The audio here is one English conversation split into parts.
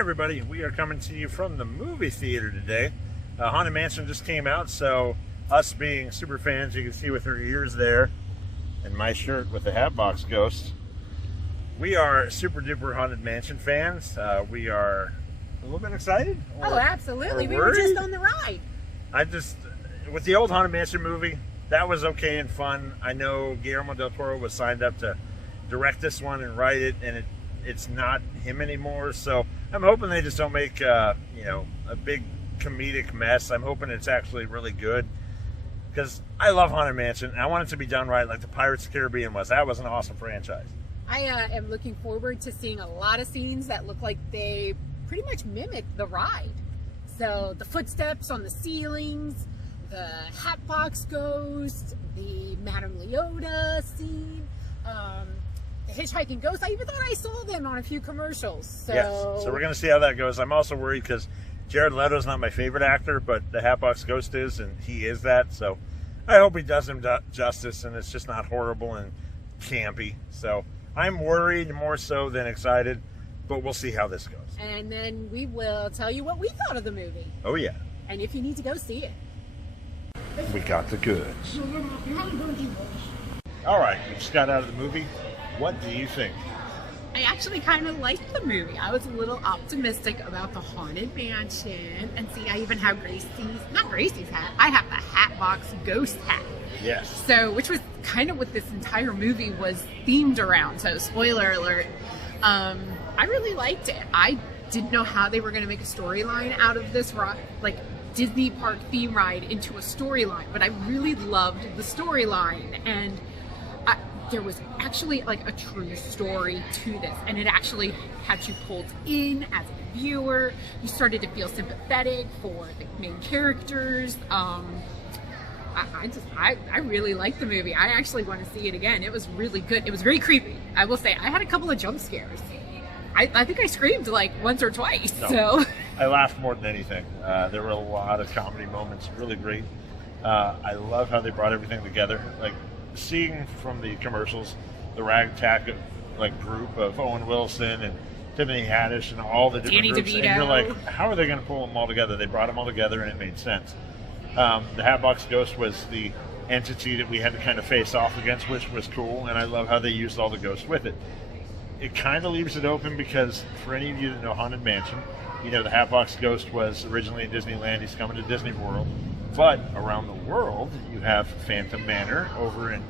everybody, we are coming to you from the movie theater today. Haunted Mansion just came out, so us being super fans, you can see with our ears there, and my shirt with the Hatbox Ghost, we are super duper Haunted Mansion fans. We are a little bit excited. Oh, absolutely. We were just on the ride. With the old Haunted Mansion movie, that was okay and fun. I know Guillermo del Toro was signed up to direct this one and write it, and it's not him anymore, so I'm hoping they just don't make a big comedic mess. I'm hoping it's actually really good, because I love Haunted Mansion and I want it to be done right, like the Pirates of the Caribbean was. That was an awesome franchise. I am looking forward to seeing a lot of scenes that look like they pretty much mimic the ride. So the footsteps on the ceilings, the Hatbox Ghost, the Madame Leota scene, the hitchhiking ghost. I even thought I saw them on a few commercials. So yes, so we're going to see how that goes. I'm also worried because Jared Leto's not my favorite actor, but the Hatbox Ghost is, and he is that. So I hope he does him justice, and it's just not horrible and campy. So I'm worried more so than excited, but we'll see how this goes. And then we will tell you what we thought of the movie. Oh, yeah. And if you need to go see it. We got the goods. All right, we just got out of the movie. What do you think? I actually kind of liked the movie. I was a little optimistic about the Haunted Mansion. And see, I even have not Gracie's hat, I have the Hatbox Ghost hat. Yes. So, which was kind of what this entire movie was themed around. So, spoiler alert. I really liked it. I didn't know how they were going to make a storyline out of this Disney park theme ride into a storyline, but I really loved the storyline, and there was actually like a true story to this, and it actually had you pulled in as a viewer. You started to feel sympathetic for the main characters. I really liked the movie. I actually want to see it again. It was really good. It was very creepy. I will say, I had a couple of jump scares. I think I screamed like once or twice. No, so I laughed more than anything. There were a lot of comedy moments, really great. I love how they brought everything together. Like seeing from the commercials, the ragtag group of Owen Wilson and Tiffany Haddish and all the different Danny groups, DeVito. and you're like, how are they going to pull them all together? They brought them all together, and it made sense. The Hatbox Ghost was the entity that we had to kind of face off against, which was cool, and I love how they used all the ghosts with it. It kind of leaves it open because for any of you that know Haunted Mansion, you know the Hatbox Ghost was originally in Disneyland. He's coming to Disney World. But around the world, you have Phantom Manor over in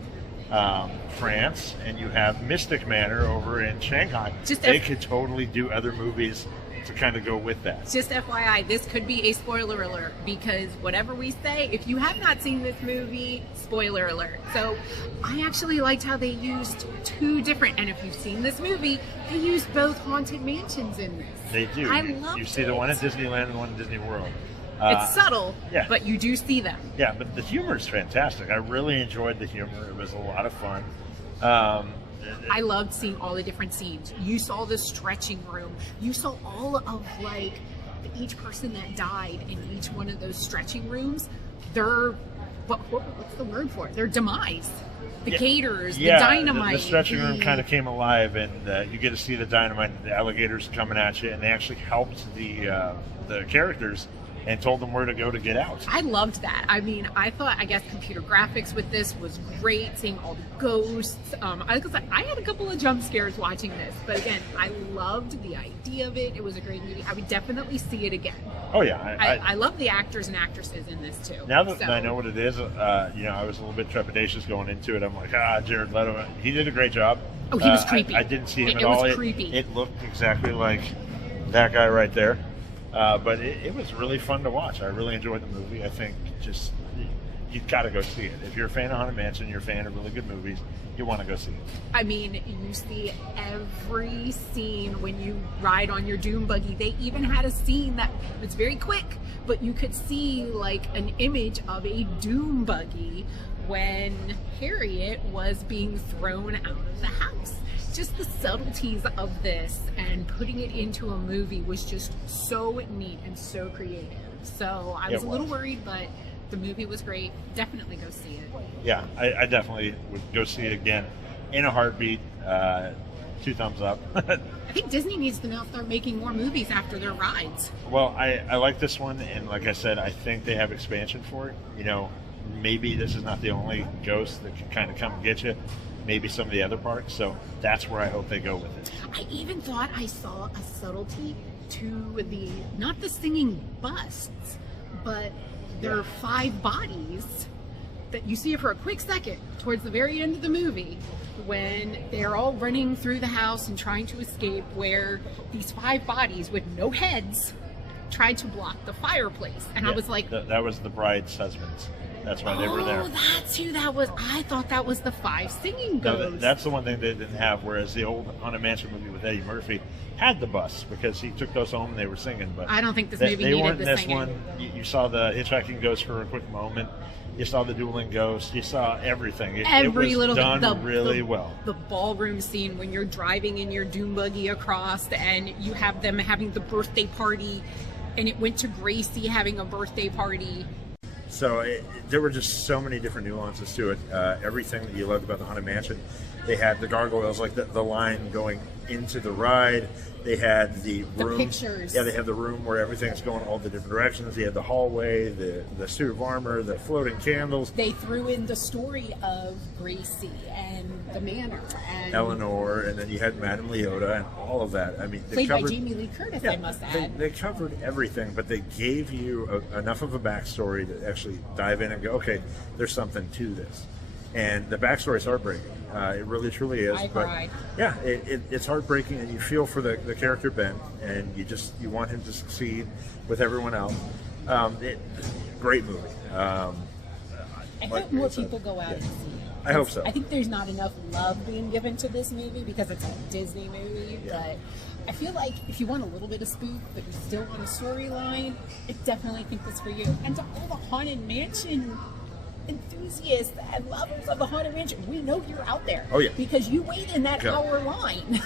France, and you have Mystic Manor over in Shanghai. They could totally do other movies to kind of go with that. Just FYI, this could be a spoiler alert, because whatever we say, if you have not seen this movie, spoiler alert. So I actually liked how they used two different, and if you've seen this movie, they used both Haunted Mansions in this. They do. I loved You see the one at Disneyland and the one at Disney World. It's subtle, yeah, but you do see them. Yeah, but the humor is fantastic. I really enjoyed the humor. It was a lot of fun. I loved seeing all the different scenes. You saw the stretching room. You saw all of each person that died in each one of those stretching rooms. What's the word for it? Their demise. The gators, the dynamite. The stretching room kind of came alive, and you get to see the dynamite, the alligators coming at you, and they actually helped the characters and told them where to go to get out. I loved that. I mean, I guess computer graphics with this was great, seeing all the ghosts. I had a couple of jump scares watching this, but again, I loved the idea of it. It was a great movie. I would definitely see it again. Oh yeah. I love the actors and actresses in this too. Now that I know what it is, I was a little bit trepidatious going into it. I'm like, Jared Leto, he did a great job. Oh, he was creepy. I didn't see him at all. It was was creepy. It looked exactly like that guy right there. But it was really fun to watch. I really enjoyed the movie. I think you've got to go see it. If you're a fan of Haunted Mansion, you're a fan of really good movies, you want to go see it. I mean, you see every scene when you ride on your Doom buggy. They even had a scene that was very quick, but you could see an image of a Doom buggy when Harriet was being thrown out of the house. Just the subtleties of this and putting it into a movie was just so neat and so creative. So I was a little worried, but the movie was great. Definitely go see it. Yeah, I definitely would go see it again in a heartbeat. 2 thumbs up. I think Disney needs to now start making more movies after their rides. Well, I like this one, and like I said, I think they have expansion for it. You know, maybe this is not the only ghost that can kind of come and get you. Maybe some of the other parks. So that's where I hope they go with it. I even thought I saw a subtlety to not the singing busts, but there are 5 bodies that you see for a quick second towards the very end of the movie when they're all running through the house and trying to escape, where these 5 bodies with no heads tried to block the fireplace. And I was like, that was the bride's husbands. That's why they were there. Oh, that's who that was. I thought that was the 5 singing ghosts. No, that's the one thing they didn't have, whereas the old Haunted Mansion movie with Eddie Murphy had the bus because he took those home and they were singing. But I don't think this movie needed the singing. They weren't in this one. You saw the hitchhiking ghost for a quick moment. You saw the dueling ghost. You saw everything. It was done really well. The ballroom scene when you're driving in your doom buggy across and you have them having the birthday party, and it went to Gracie having a birthday party. So there were just so many different nuances to it. Everything that you loved about the Haunted Mansion. They had the gargoyles, like the line going into the ride. They had the room. The pictures. Yeah, they had the room where everything's going all the different directions. They had the hallway, the suit of armor, the floating candles. They threw in the story of Gracie and the manor and Eleanor, and then you had Madame Leota and all of that. I mean, played by Jamie Lee Curtis, I must add. They covered everything, but they gave you enough of a backstory to actually dive in and go, okay, there's something to this. And the backstory is heartbreaking. It really, truly is. I cried. Yeah, it's heartbreaking, and you feel for the character Ben, and you want him to succeed with everyone else. Great movie. I hope more people go out and see it. I hope so. I think there's not enough love being given to this movie because it's a Disney movie, but I feel like if you want a little bit of spook, but you still want a storyline, I definitely think this for you. And to all the Haunted Mansion enthusiasts and lovers of the Haunted Mansion, we know you're out there. Oh, yeah. Because you wait in that hour line.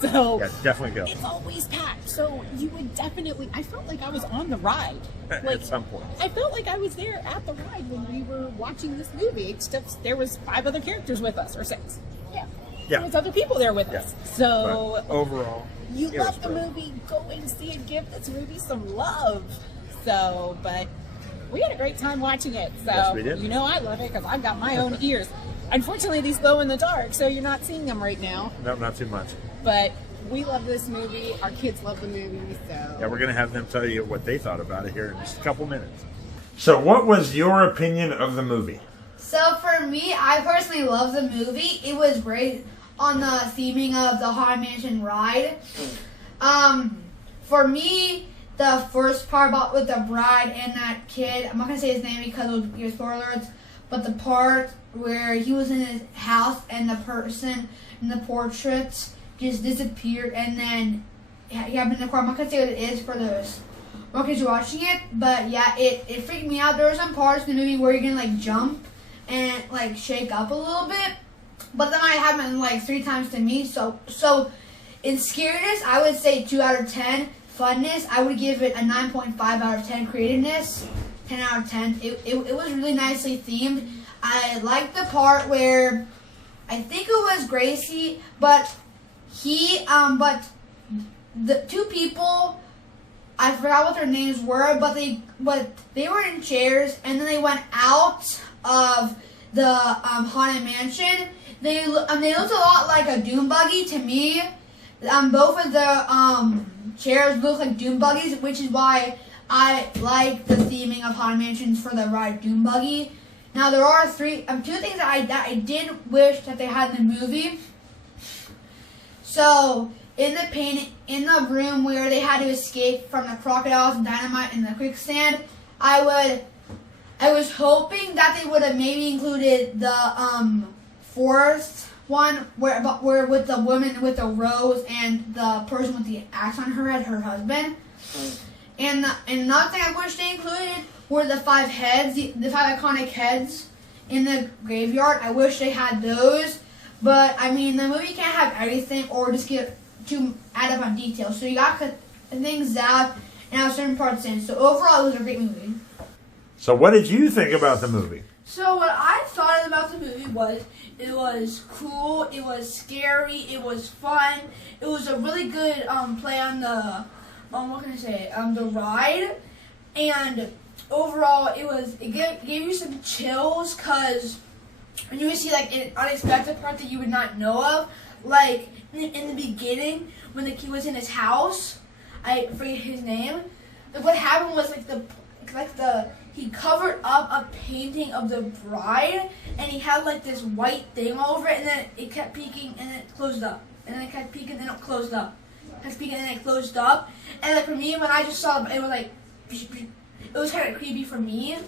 So yeah, definitely go. It's always packed. So you would definitely, I felt like I was on the ride. Like, at some point. I felt like I was there at the ride when we were watching this movie, except there was 5 other characters with us, or 6. Yeah. There was other people there with us. So but overall, you love the movie, go and see it, give this movie some love. So, but we had a great time watching it. So, yes, we did. You know I love it because I've got my own ears. Unfortunately, these glow in the dark, so you're not seeing them right now. No, not too much. But we love this movie. Our kids love the movie, so... Yeah, we're going to have them tell you what they thought about it here in just a couple minutes. So what was your opinion of the movie? So for me, I personally love the movie. It was great on the theming of the Haunted Mansion ride. For me, the first part about with the bride and that kid, I'm not going to say his name because it would be spoilers, but the part where he was in his house and the person in the portraits just disappeared, and then he happened in the car. I'm not going to say what it is for those kids watching it, but yeah, it freaked me out. There were some parts in the movie where you can like jump and like shake up a little bit, but that might happen like 3 times to me. So in scariness, I would say 2 out of 10. Funness, I would give it a 9.5 out of 10. Creativeness, 10 out of 10. It was really nicely themed. I liked the part where I think it was Gracie, but the 2 people, I forgot what their names were, but they were in chairs, and then they went out of the Haunted Mansion. They looked a lot like a Doom buggy to me. Both of the chairs look like Doom buggies, which is why I like the theming of Haunted Mansions for the ride Doom buggy. Now there are 2 things that I did wish that they had in the movie. So in the room where they had to escape from the crocodiles and dynamite and the quicksand, I was hoping that they would have maybe included the fourth one where with the woman with the rose and the person with the axe on her head, her husband. And another thing I wish they included were the 5 heads, the 5 iconic heads in the graveyard. I wish they had those, but I mean the movie can't have everything or just get too add up on details. So you got to cut things out and have certain parts in. So overall, it was a great movie. So what did you think about the movie? So what I thought about the movie was it was cool, it was scary, it was fun, it was a really good play on the what can I say the ride, and overall it gave you some chills because when you would see like an unexpected part that you would not know of, like in the beginning when the kid was in his house, I forget his name. What happened was he covered up a painting of the bride, and he had like this white thing over it, and then it kept peeking, and then it closed up, and then it kept peeking, and then it closed up, kept peeking, and then it closed up, and like for me, when I just saw it, it was like, it was kind of creepy for me,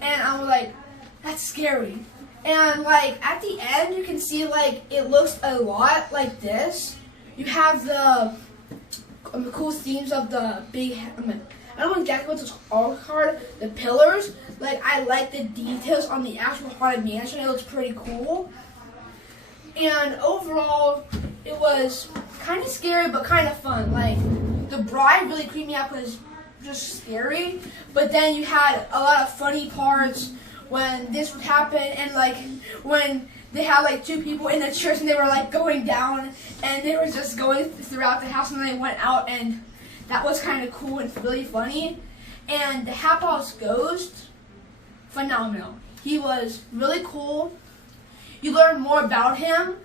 and I was like, that's scary, and like at the end, you can see like it looks a lot like this. You have the cool themes of the big. I don't know exactly what this all called. The pillars, like I like the details on the actual haunted mansion. It looks pretty cool. And overall, it was kind of scary but kind of fun. Like the bride really creeped me out because it was just scary. But then you had a lot of funny parts when this would happen, and like when they had like two people in the church and they were like going down and they were just going throughout the house, and then they went out, and that was kind of cool and really funny. And the Hatbox Ghost, phenomenal. He was really cool. You learn more about him.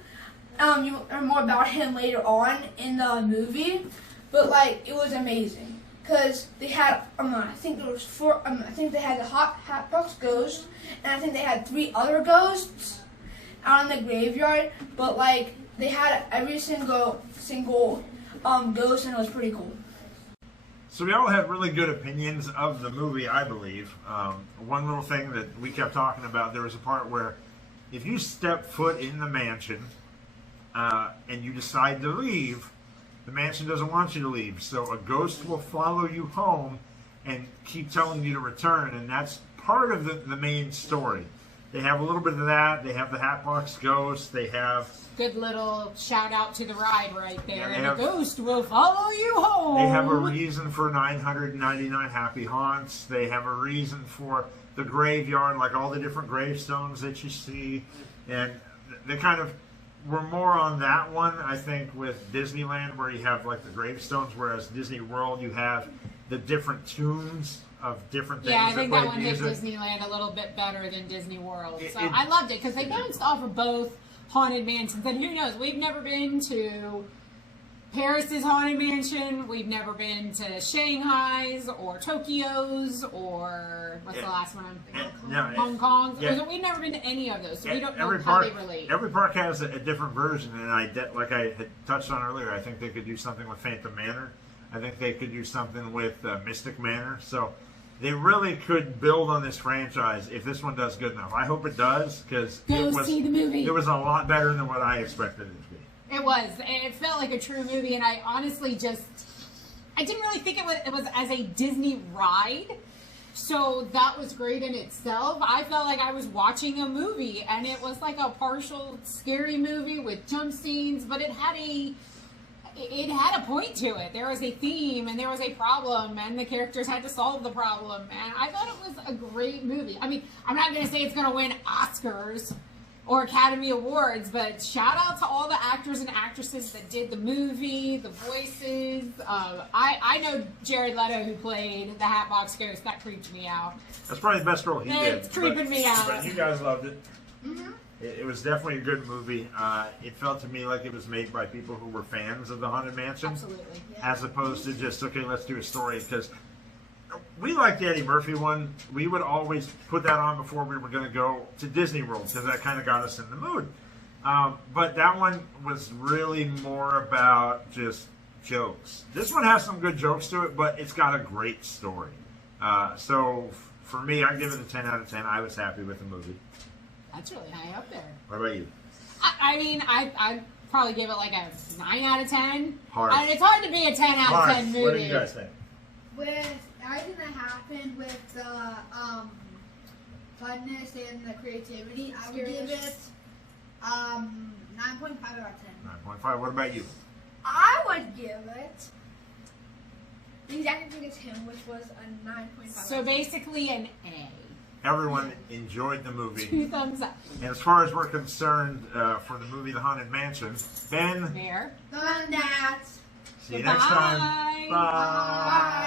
You learn more about him later on in the movie, but like it was amazing because they had I think there was four. I think they had the Hatbox Ghost, and I think they had 3 other ghosts out in the graveyard. But like they had every single ghost, and it was pretty cool. So we all had really good opinions of the movie, I believe. One little thing that we kept talking about, there was a part where if you step foot in the mansion and you decide to leave, the mansion doesn't want you to leave. So a ghost will follow you home and keep telling you to return, and that's part of the main story. They have a little bit of that. They have the Hatbox Ghost. They have... Good little shout out to the ride right there. Yeah, and the ghost will follow you home. They have a reason for 999 happy haunts. They have a reason for the graveyard, like all the different gravestones that you see. And they kind of were more on that one, I think, with Disneyland, where you have like the gravestones, whereas Disney World, you have the different tunes of different things. Yeah, I think that one hit music. Disneyland a little bit better than Disney World. So It- I loved it because they bounced off of both haunted mansions. And who knows, we've never been to Paris's haunted mansion. We've never been to Shanghai's or Tokyo's or what's the last one I'm thinking? Yeah, Hong Kong's. yeah. We've never been to any of those, so we don't know every how park, they relate. Every park has a different version, and like I had touched on earlier, I think they could do something with Phantom Manor. I think they could do something with Mystic Manor. So they really could build on this franchise if this one does good enough. I hope it does, because Go see the movie. It was a lot better than what I expected it to be. It was. It felt like a true movie, and I honestly I didn't really think it was as a Disney ride. So that was great in itself. I felt like I was watching a movie, and it was like a partial scary movie with jump scenes, but it had a point to it. There was a theme, and there was a problem, and the characters had to solve the problem, and I thought it was a great movie. I mean, I'm not going to say it's going to win Oscars or Academy Awards, but shout out to all the actors and actresses that did the movie, the voices. I know Jared Leto, who played the Hatbox Ghost. That creeped me out. That's probably the best role he did. It's creeping me out. But you guys loved it. Mm-hmm. It was definitely a good movie. It felt to me like it was made by people who were fans of the Haunted Mansion. Absolutely. As opposed to just, okay, let's do a story. Because we liked the Eddie Murphy one. We would always put that on before we were going to go to Disney World, because that kind of got us in the mood. But that one was really more about just jokes. This one has some good jokes to it, but it's got a great story. So for me, I give it a 10 out of 10. I was happy with the movie. That's really high up there. What about you? I mean, I'd probably give it like a 9 out of 10. Harsh. I mean, it's hard to be a 10 out of 10 movie. What do you guys think? With everything that happened with the funness and the creativity, I would give it 9.5 out of 10. 9.5. What about you? I would give it the exact thing as him, which was a 9.5. So basically an A. everyone enjoyed the movie. 2 thumbs up. And as far as we're concerned, for the movie The Haunted Mansion, Ben, There. Thundercats. see you next time. Goodbye. Bye. Bye.